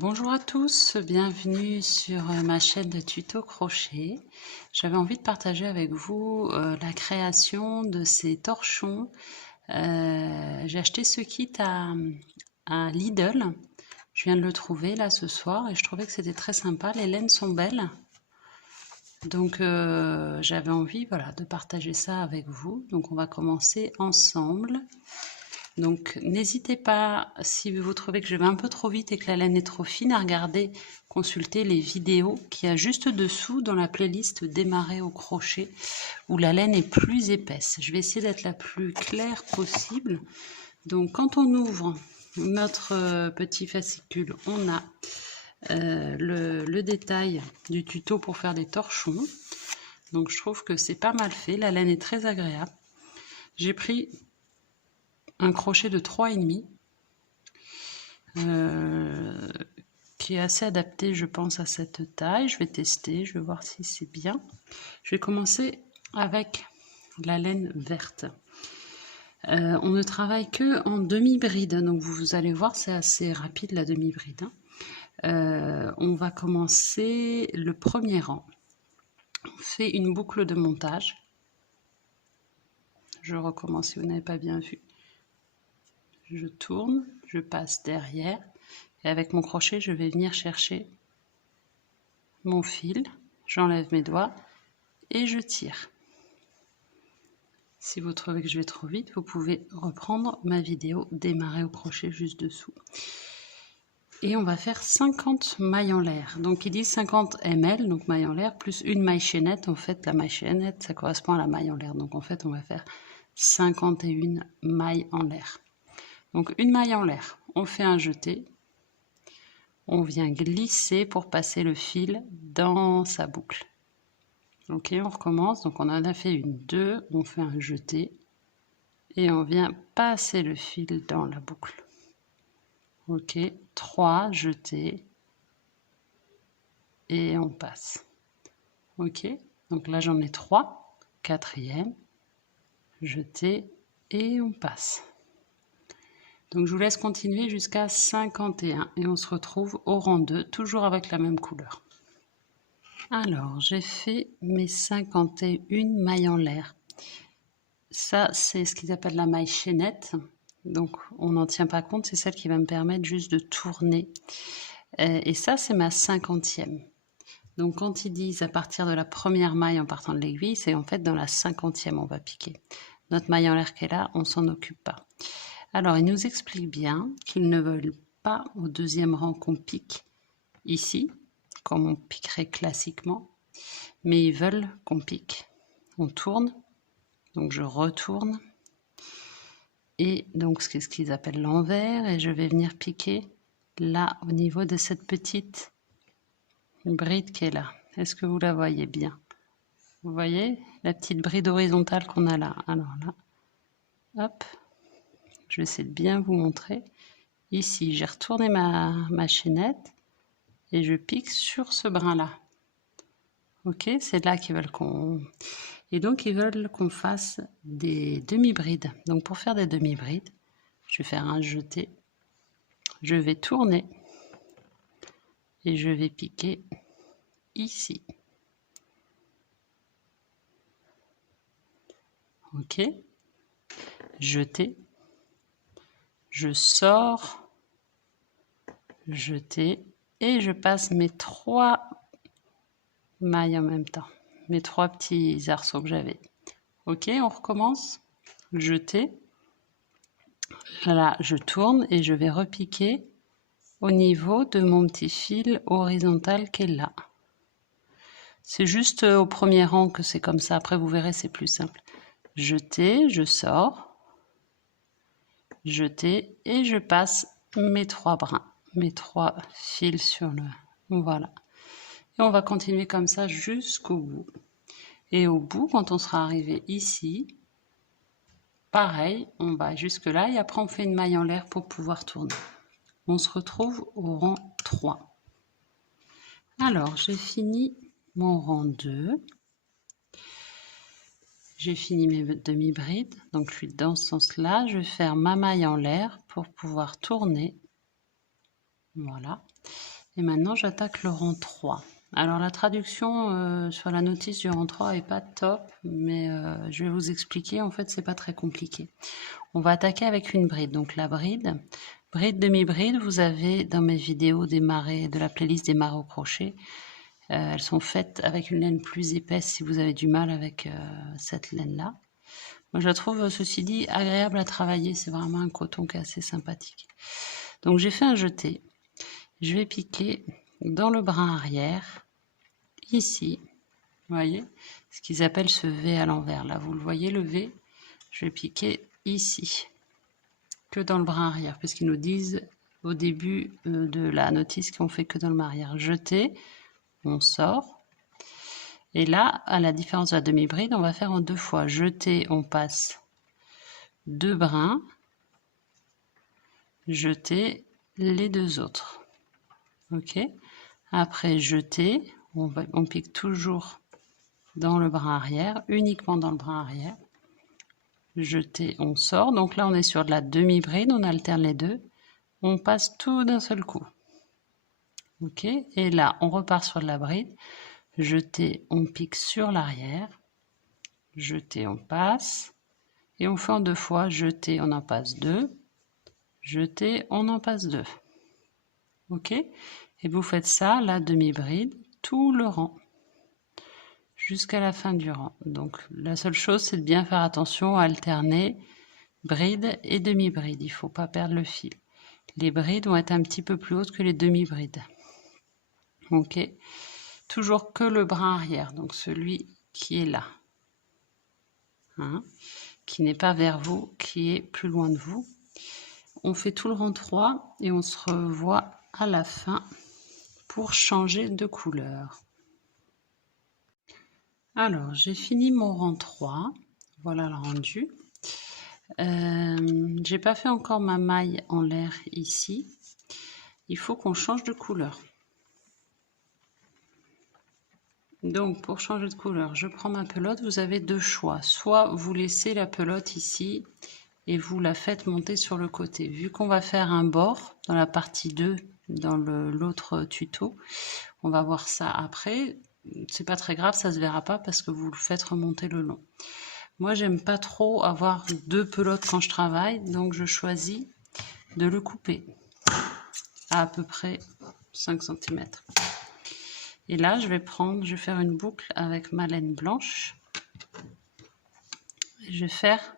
Bonjour à tous, bienvenue sur ma chaîne de tuto crochet. J'avais envie de partager avec vous la création de ces torchons. J'ai acheté ce kit à Lidl. Je viens de le trouver là ce soir et je trouvais que c'était très sympa. Les laines sont belles. Donc j'avais envie de partager ça avec vous. Donc on va commencer ensemble. Donc n'hésitez pas, si vous trouvez que je vais un peu trop vite et que la laine est trop fine, à regarder, consulter les vidéos qu'il y a juste dessous dans la playlist Démarrer au crochet, où la laine est plus épaisse. Je vais essayer d'être la plus claire possible. Donc quand on ouvre notre petit fascicule, on a le détail du tuto pour faire des torchons. Donc je trouve que c'est pas mal fait, la laine est très agréable. J'ai pris un crochet de 3,5 qui est assez adapté, je pense, à cette taille. Je vais tester, je vais voir si c'est bien. Je vais commencer avec la laine verte. On ne travaille que en demi-bride, donc vous allez voir, c'est assez rapide la demi-bride. On va commencer le premier rang. On fait une boucle de montage. Je recommence si vous n'avez pas bien vu. Je tourne, je passe derrière et avec mon crochet je vais venir chercher mon fil, j'enlève mes doigts et je tire. Si vous trouvez que je vais trop vite, vous pouvez reprendre ma vidéo Démarrer au crochet juste dessous. Et on va faire 50 mailles en l'air. Donc ils disent 50 ml, donc mailles en l'air, plus une maille chaînette. En fait, la maille chaînette, ça correspond à la maille en l'air. Donc en fait, on va faire 51 mailles en l'air. Donc une maille en l'air, on fait un jeté, on vient glisser pour passer le fil dans sa boucle. Ok, on recommence, donc on en a fait une, deux, on fait un jeté et on vient passer le fil dans la boucle. Ok, 3 jetés et on passe. Ok, donc là j'en ai 3, quatrième, jeté et on passe. Donc je vous laisse continuer jusqu'à 51 et on se retrouve au rang 2, toujours avec la même couleur. Alors j'ai fait mes 51 mailles en l'air. Ça c'est ce qu'ils appellent la maille chaînette. Donc on n'en tient pas compte, c'est celle qui va me permettre juste de tourner. Et ça c'est ma 50e. Donc quand ils disent à partir de la première maille en partant de l'aiguille, c'est en fait dans la 50e on va piquer. Notre maille en l'air qui est là, on s'en occupe pas. Alors, ils nous expliquent bien qu'ils ne veulent pas au deuxième rang qu'on pique ici, comme on piquerait classiquement, mais ils veulent qu'on pique. On tourne, donc je retourne, et donc c'est ce qu'ils appellent l'envers, et je vais venir piquer là, au niveau de cette petite bride qui est là. Est-ce que vous la voyez bien? Vous voyez la petite bride horizontale qu'on a là? Alors là, hop. Je vais essayer de bien vous montrer. Ici, j'ai retourné ma chaînette et je pique sur ce brin-là. Ok, c'est là qu'ils veulent qu'on... Et donc, ils veulent qu'on fasse des demi-brides. Donc, pour faire des demi-brides, je vais faire un jeté. Je vais tourner et je vais piquer ici. Ok, jeté. Je sors, jeter et je passe mes 3 mailles en même temps, mes 3 petits arceaux que j'avais. Ok, on recommence. Jeter. Là, je tourne et je vais repiquer au niveau de mon petit fil horizontal qui est là. C'est juste au premier rang que c'est comme ça. Après, vous verrez, c'est plus simple. Jeter, je sors. Jeter et je passe mes 3 brins, mes 3 fils sur le... Voilà. Et on va continuer comme ça jusqu'au bout. Et au bout, quand on sera arrivé ici, pareil, on va jusque là et après on fait une maille en l'air pour pouvoir tourner. On se retrouve au rang 3. Alors, j'ai fini mon rang 2. J'ai fini mes demi-brides. Donc, je suis dans ce sens-là. Je vais faire ma maille en l'air pour pouvoir tourner. Voilà. Et maintenant, j'attaque le rang 3. Alors, la traduction sur la notice du rang 3 est pas top, mais je vais vous expliquer. En fait, c'est pas très compliqué. On va attaquer avec une bride. Donc, la bride, demi-bride, vous avez dans mes vidéos de la playlist des marais au crochet. Elles sont faites avec une laine plus épaisse si vous avez du mal avec cette laine-là. Moi, je la trouve, ceci dit, agréable à travailler. C'est vraiment un coton qui est assez sympathique. Donc, j'ai fait un jeté. Je vais piquer dans le brin arrière, ici, vous voyez, ce qu'ils appellent ce V à l'envers. Là, vous le voyez, le V, je vais piquer ici, que dans le brin arrière, parce qu'ils nous disent au début de la notice qu'on fait que dans le brin arrière. Jeter, on sort. Et là, à la différence de la demi-bride, on va faire en 2 fois. Jeter, on passe 2 brins. Jeter les 2 autres. Ok. Après, jeter, on pique toujours dans le brin arrière, uniquement dans le brin arrière. Jeter, on sort. Donc là, on est sur de la demi-bride, on alterne les deux. On passe tout d'un seul coup. Ok. Et là, on repart sur de la bride. Jeter, on pique sur l'arrière. Jeter, on passe. Et on fait en 2 fois. Jeter, on en passe 2. Jeter, on en passe 2. Ok. Et vous faites ça, la demi-bride, tout le rang, jusqu'à la fin du rang. Donc la seule chose, c'est de bien faire attention à alterner bride et demi-bride. Il ne faut pas perdre le fil. Les brides vont être un petit peu plus hautes que les demi-brides. Ok. Toujours que le brin arrière, donc celui qui est là. Hein, qui n'est pas vers vous, qui est plus loin de vous. On fait tout le rang 3 et on se revoit à la fin pour changer de couleur. Alors, j'ai fini mon rang 3. Voilà le rendu. J'ai pas fait encore ma maille en l'air ici. Il faut qu'on change de couleur. Donc, pour changer de couleur, je prends ma pelote. Vous avez 2 choix. Soit vous laissez la pelote ici et vous la faites monter sur le côté. Vu qu'on va faire un bord dans la partie 2, dans l'autre tuto, on va voir ça après. C'est pas très grave, ça se verra pas parce que vous le faites remonter le long. Moi, j'aime pas trop avoir 2 pelotes quand je travaille, donc je choisis de le couper à peu près 5 cm. Et là, je vais faire une boucle avec ma laine blanche. Je vais faire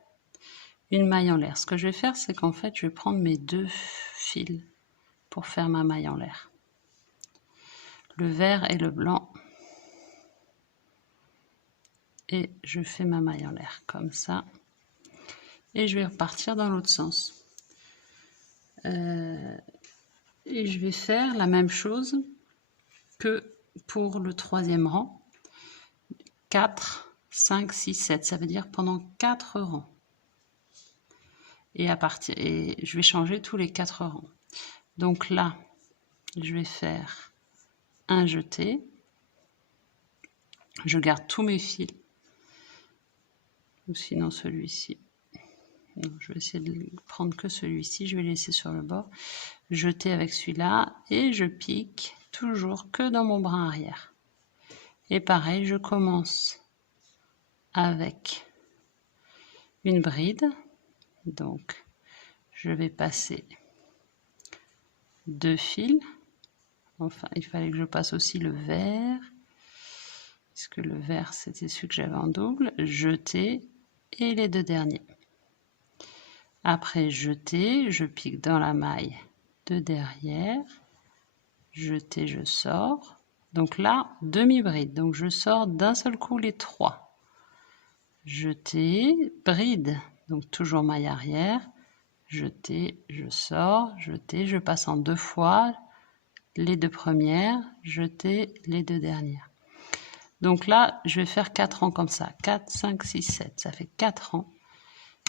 une maille en l'air. Ce que je vais faire, c'est qu'en fait, je vais prendre mes 2 fils pour faire ma maille en l'air. Le vert et le blanc. Et je fais ma maille en l'air comme ça. Et je vais repartir dans l'autre sens. Et je vais faire la même chose que pour le 3e rang. 4, 5, 6, 7. Ça veut dire pendant 4 rangs. Et je vais changer tous les 4 rangs. Donc là, je vais faire un jeté. Je garde tous mes fils. Ou sinon celui-ci. Je vais essayer de prendre que celui-ci. Je vais laisser sur le bord. Jeter avec celui-là. Et je pique toujours que dans mon brin arrière. Et pareil, je commence avec une bride. Donc, je vais passer 2 fils. Enfin, il fallait que je passe aussi le vert. Puisque le vert, c'était celui que j'avais en double. Jeter et les 2 derniers. Après jeter, je pique dans la maille de derrière. Jeter, je sors. Donc là, demi-bride. Donc je sors d'un seul coup les 3. Jeter, bride. Donc toujours maille arrière. Jeter, je sors. Jeter, je passe en 2 fois les 2 premières. Jeter les 2 dernières. Donc là, je vais faire 4 rangs comme ça. 4, 5, 6, 7. Ça fait 4 rangs.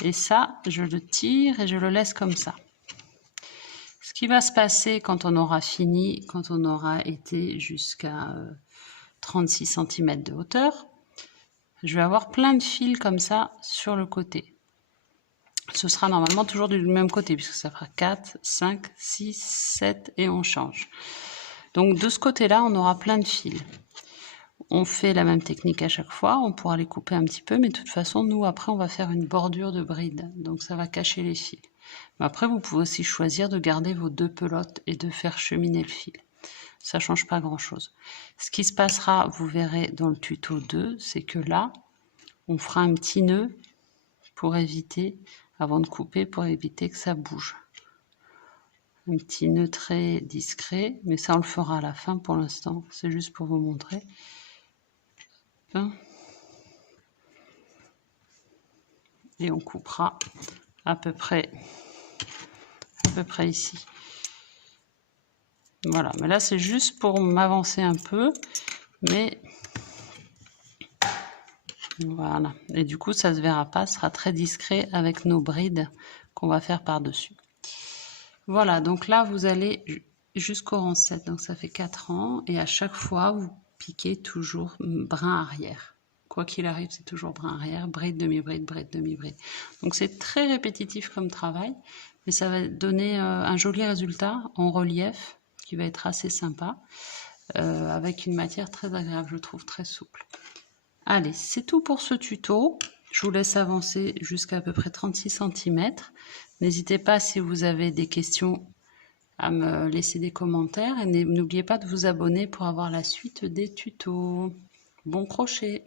Et ça, je le tire et je le laisse comme ça. Ce qui va se passer quand on aura fini, quand on aura été jusqu'à 36 cm de hauteur, je vais avoir plein de fils comme ça sur le côté. ce sera normalement toujours du même côté, puisque ça fera 4, 5, 6, 7 et on change. Donc de ce côté-là, on aura plein de fils. On fait la même technique à chaque fois, on pourra les couper un petit peu, mais de toute façon, nous, après, on va faire une bordure de bride, donc ça va cacher les fils. Mais après, vous pouvez aussi choisir de garder vos 2 pelotes et de faire cheminer le fil. Ça ne change pas grand-chose. Ce qui se passera, vous verrez dans le tuto 2, c'est que là, on fera un petit nœud pour éviter, avant de couper, pour éviter que ça bouge. Un petit nœud très discret, mais ça, on le fera à la fin pour l'instant. C'est juste pour vous montrer. Et on coupera à peu près ici. Voilà, mais là c'est juste pour m'avancer un peu, mais voilà. Et du coup ça se verra pas, ce sera très discret avec nos brides qu'on va faire par dessus. Voilà, donc là vous allez jusqu'au rang 7, donc ça fait 4 rangs, et à chaque fois vous piquez toujours brin arrière. Quoi qu'il arrive, c'est toujours brin arrière, bride, demi-bride, bride, demi-bride. Donc c'est très répétitif comme travail, mais ça va donner un joli résultat en relief qui va être assez sympa, avec une matière très agréable, je trouve, très souple. Allez, c'est tout pour ce tuto. Je vous laisse avancer jusqu'à peu près 36 cm. N'hésitez pas, si vous avez des questions, à me laisser des commentaires, et n'oubliez pas de vous abonner pour avoir la suite des tutos. Bon crochet!